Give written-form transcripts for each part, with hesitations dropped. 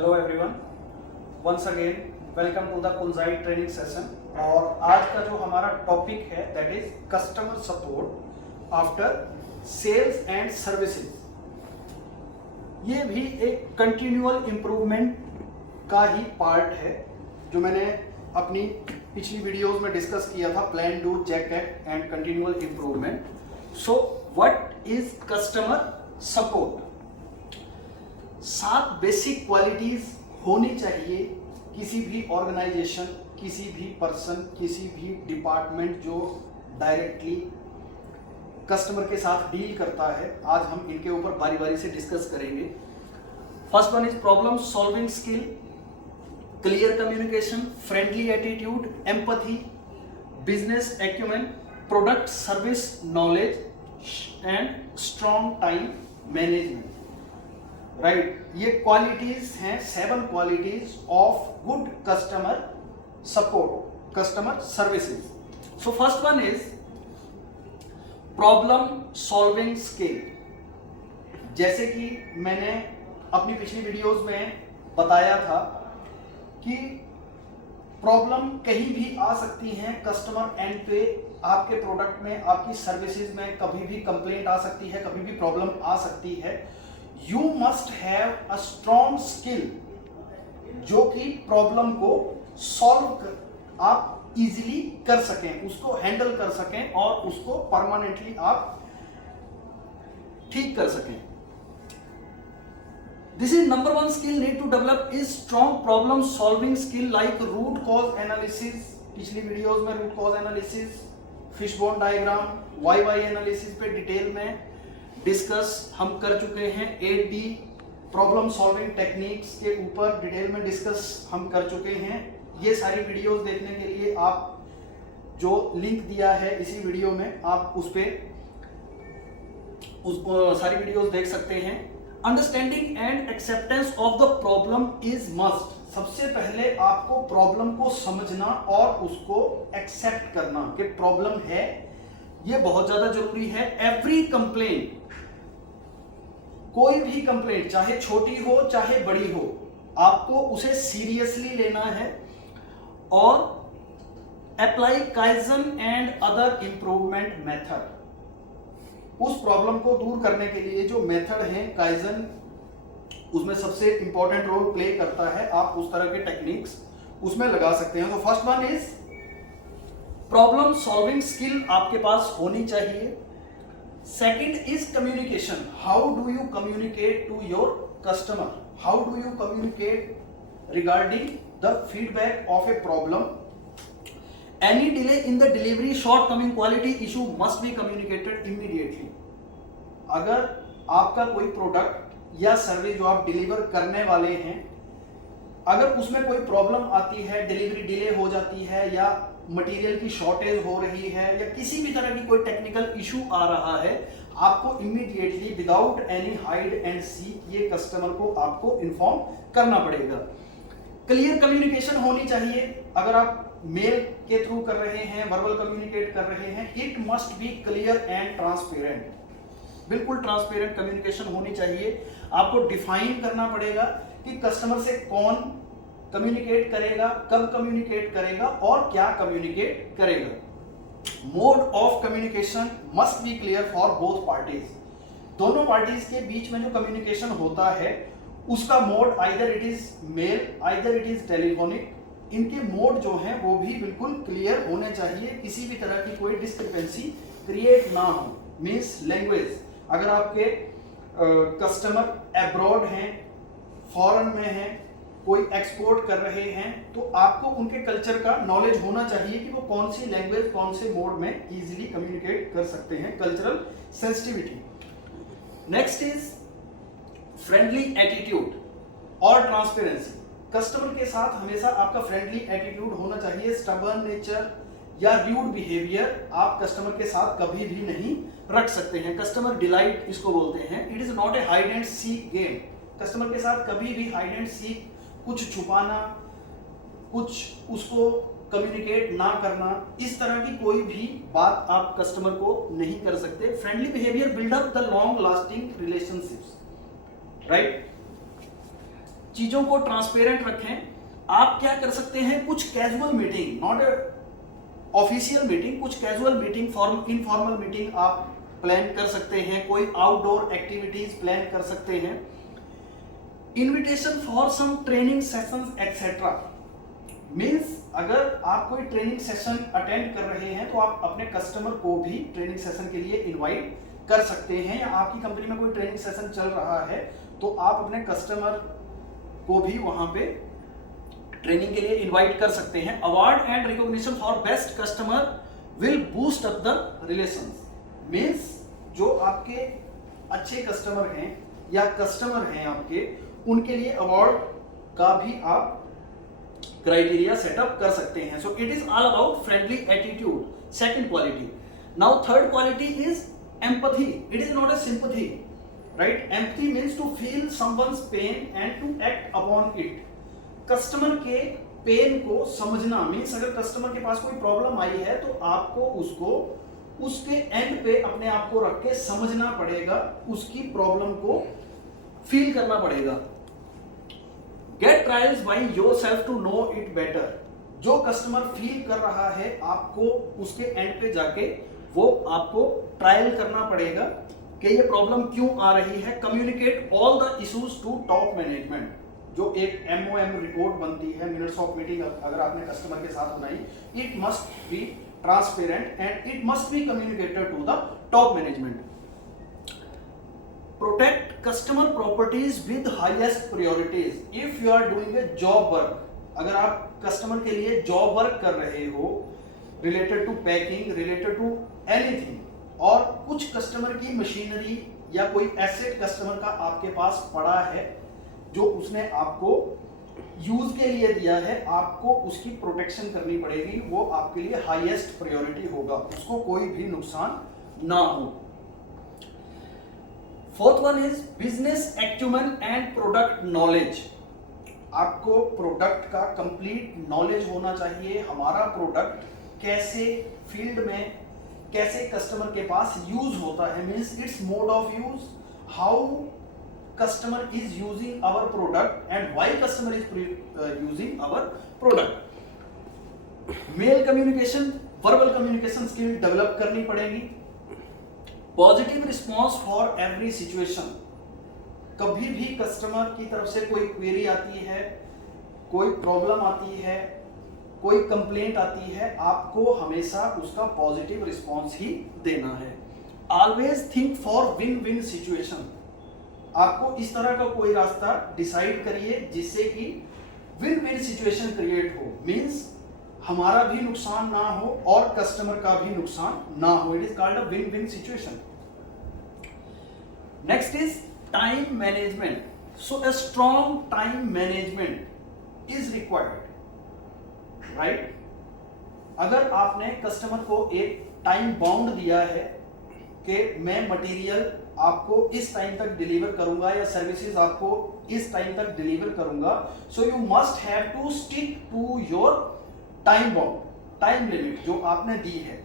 Hello everyone, once again welcome to the Kunjai training session. और आज का जो हमारा टॉपिक है that is customer support after sales and services. ये भी एक कंटिन्यूअल इम्प्रूवमेंट का ही पार्ट है जो मैंने अपनी पिछली वीडियोस में डिस्कस किया था, plan, do, check and continual improvement. So what is customer support? 7 basic qualities होनी चाहिए किसी भी ऑर्गेनाइजेशन, किसी भी पर्सन, किसी भी डिपार्टमेंट जो डायरेक्टली कस्टमर के साथ डील करता है। आज हम इनके ऊपर बारी बारी से डिस्कस करेंगे। First one is problem solving skill, clear communication, friendly attitude, empathy, business acumen, product service knowledge and strong time management. Right, ये क्वालिटीज हैं 7 qualities of good customer support, customer services. So first one is problem solving skill. जैसे कि मैंने अपनी पिछली videos में बताया था कि प्रॉब्लम कहीं भी आ सकती है कस्टमर एंड पे, आपके प्रोडक्ट में, आपकी सर्विसेज में कभी भी कंप्लेंट आ सकती है, कभी भी प्रॉब्लम आ सकती है। You must have a strong skill जो कि प्रॉब्लम को सॉल्व आप इजीली कर सकें, उसको हैंडल कर सकें और उसको परमानेंटली आप ठीक कर सकें। This is number 1 skill need to develop is strong problem solving skill like root cause analysis. पिछली वीडियोस में root cause analysis, fishbone diagram, why analysis पे डिटेल में डिस्कस हम कर चुके हैं। 8D प्रॉब्लम सॉल्विंग टेक्निक्स के ऊपर डिटेल में डिस्कस हम कर चुके हैं। ये सारी वीडियोस देखने के लिए आप जो लिंक दिया है इसी वीडियो में, आप उस पे सारी वीडियोस देख सकते हैं। Understanding and acceptance of the problem is must. सबसे पहले आपको प्रॉब्लम को समझना और उसको एक्सेप्ट करना कि प्रॉब्लम है, ये बहुत ज्यादा जरूरी है। एवरी कंप्लेंट, कोई भी कंप्लेंट चाहे छोटी हो चाहे बड़ी हो, आपको उसे सीरियसली लेना है और apply kaizen and other improvement method. उस प्रॉब्लम को दूर करने के लिए जो मेथड है काइजन, उसमें सबसे इंपॉर्टेंट रोल प्ले करता है। आप उस तरह के टेक्निक्स उसमें लगा सकते हैं। तो first one is problem solving skill आपके पास होनी चाहिए। Second is communication. How do you communicate to your customer? How do you communicate regarding the feedback of a problem? Any delay in the delivery, shortcoming quality issue must be communicated immediately. अगर आपका कोई product या service जो आप deliver करने वाले हैं, अगर उसमें कोई प्रॉब्लम आती है, डिलीवरी डिले हो जाती है या मटेरियल की शॉर्टेज हो रही है या किसी भी तरह की कोई टेक्निकल इशू आ रहा है, आपको immediately without any hide and seek ये कस्टमर को आपको इन्फॉर्म करना पड़ेगा। क्लियर कम्युनिकेशन होनी चाहिए। अगर आप मेल के थ्रू कर रहे हैं, वर्बल कम्युनिकेट कर रहे हैं, it must B clear and transparent. बिल्कुल ट्रांसपेरेंट कम्युनिकेशन होनी चाहिए। आपको डिफाइन करना पड़ेगा कि कस्टमर से कौन कम्युनिकेट करेगा, कब कम्युनिकेट करेगा और क्या कम्युनिकेट करेगा। Mode of communication must be clear for both parties. दोनों पार्टीज के बीच में जो कम्युनिकेशन होता है उसका mode, either it is male, either it is telephonic, इनके मोड जो हैं वो भी बिल्कुल क्लियर होने चाहिए। किसी भी तरह की कोई डिस्क्रिपेंसी क्रिएट ना हो। मीन्स लैंग्वेज, अगर आपके कस्टमर अब्रॉड हैं, फॉरेन में हैं, कोई एक्सपोर्ट कर रहे हैं, तो आपको उनके कल्चर का नॉलेज होना चाहिए कि वो कौन सी लैंग्वेज, कौन से मोड में इजीली कम्युनिकेट कर सकते हैं। Cultural sensitivity. Next is friendly attitude और ट्रांसपेरेंसी। कस्टमर के साथ हमेशा आपका फ्रेंडली एटीट्यूड होना चाहिए। स्टबर्न नेचर या र्यूड बिहेवियर आप कस्टमर के साथ कभी भी नहीं रख सकते हैं। कस्टमर डिलाइट इसको बोलते हैं। It is not a hide and seek game. Customer के साथ कभी भी हाइड एंड सीक, कुछ छुपाना, कुछ उसको कम्युनिकेट ना करना, इस तरह की कोई भी बात आप कस्टमर को नहीं कर सकते। Friendly behaviour build up the long lasting relationships, right. चीजों को ट्रांसपेरेंट रखें। आप क्या कर सकते हैं, कुछ casual meeting, not official meeting, कुछ कैजुअल मीटिंग, इनफॉर्मल मीटिंग आप प्लान कर सकते हैं, कोई आउटडोर एक्टिविटीज प्लान कर सकते हैं। Invitation for some training sessions etcetera, means अगर आप कोई ट्रेनिंग सेशन अटेंड कर रहे हैं तो आप अपने कस्टमर को भी ट्रेनिंग सेशन के लिए इनवाइट कर सकते हैं, या आपकी कंपनी में कोई ट्रेनिंग सेशन चल रहा है तो आप अपने कस्टमर को भी वहां पे ट्रेनिंग के लिए इनवाइट कर सकते हैं। Award and recognition for best customer will boost up the relations, means जो आपके अच्छे कस्टमर हैं या कस्टमर हैं आपके, उनके लिए अवार्ड का भी आप क्राइटेरिया सेटअप कर सकते हैं। So it is all about friendly attitude, second quality. Now third quality is empathy, it is not a sympathy, right? Empathy means to feel someone's pain and to act upon it. Customer के pain को समझना, means अगर customer के पास कोई problem आई है तो आपको उसको उसके एंड पे अपने आप को रख के समझना पड़ेगा, उसकी प्रॉब्लम को फील करना पड़ेगा। Get trials by yourself to know it better, जो कस्टमर फील कर रहा है आपको उसके एंड पे जाके वो आपको ट्रायल करना पड़ेगा कि ये प्रॉब्लम क्यों आ रही है। Communicate all the issues to top management, जो एक MOM रिपोर्ट बनती है, मिनट्स ऑफ मीटिंग अगर आपने कस्टमर के साथ बनाई, it must be transparent and it must be communicated to the top management. Protect customer properties with highest priorities if you are doing a job work, अगर आप customer के लिए job work कर रहे हो related to packing, related to anything, और कुछ customer की मशीनरी या कोई एसेट कस्टमर का आपके पास पड़ा है जो उसने आपको यूज के लिए दिया है, आपको उसकी प्रोटेक्शन करनी पड़ेगी, वो आपके लिए हाईएस्ट प्रायोरिटी होगा, उसको कोई भी नुकसान ना हो। Fourth one is business acumen and product knowledge, आपको प्रोडक्ट का कंप्लीट नॉलेज होना चाहिए, हमारा प्रोडक्ट कैसे फील्ड में, कैसे कस्टमर के पास यूज होता है, means it's mode of use, how customer is using our product and why customer is using our product. Mail communication, verbal communication skill develop करनी पड़ेगी। Positive response for every situation, कभी भी customer की तरफ से कोई क्वेरी आती है, कोई प्रॉब्लम आती है, कोई कंप्लेंट आती है, आपको हमेशा उसका पॉजिटिव रिस्पॉन्स ही देना है। Always think for win win situation, आपको इस तरह का कोई रास्ता डिसाइड करिए जिससे कि विन विन सिचुएशन क्रिएट हो, मींस हमारा भी नुकसान ना हो और कस्टमर का भी नुकसान ना हो, it is called a win win situation. Next is time management, so a strong time management is required, right? अगर आपने कस्टमर को एक टाइम बाउंड दिया है कि मैं मटेरियल आपको इस टाइम तक डिलीवर करूंगा या सर्विसेज आपको इस टाइम तक डिलीवर करूंगा, so you must have to stick to your time bound, time limit जो आपने दी है।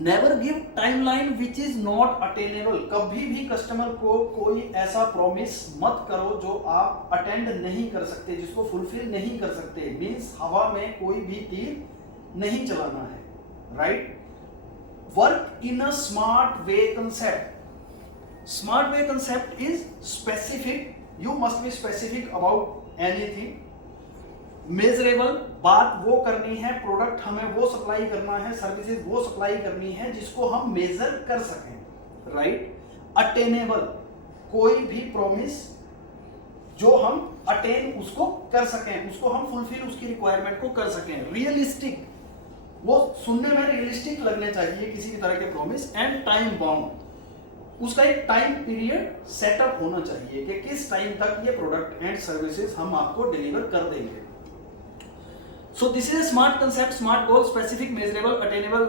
Never give timeline which is not attainable, कभी भी कस्टमर को कोई ऐसा प्रॉमिस मत करो जो आप अटेंड नहीं कर सकते, जिसको फुलफिल नहीं कर सकते, मींस हवा में कोई भी तीर नहीं चलाना है, right? Work in a smart way concept. Smart way concept is specific. You must be specific about anything. Measurable, बात वो करनी है, प्रोडक्ट हमें वो सप्लाई करना है, सर्विसेज वो सप्लाई करनी है जिसको हम मेजर कर सकें, राइट? अटेनेबल, कोई भी प्रॉमिस जो हम अटेन उसको कर सकें, उसको हम फुलफिल उसकी रिक्वायरमेंट को कर सकें। रियलिस्टिक, वो सुनने में रियलिस्टिक लगने चाहिए किसी भी तरह के प्रॉमिस। एंड टाइम बाउंड, उसका एक टाइम पीरियड सेटअप होना चाहिए कि किस टाइम तक ये प्रोडक्ट एंड सर्विसेज हम आपको डिलीवर कर देंगे। So this is a smart concept, smart goal, specific, measurable, attainable,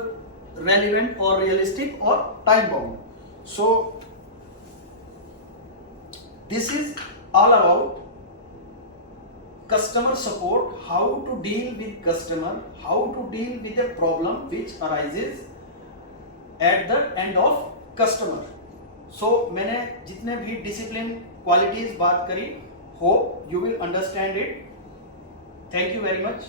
relevant और रियलिस्टिक और time bound. So this is all about customer support, how to deal with customer, how to deal with a problem which arises at the end of customer. So मैंने जितने भी discipline qualities बात करी Hope you will understand it. Thank you very much.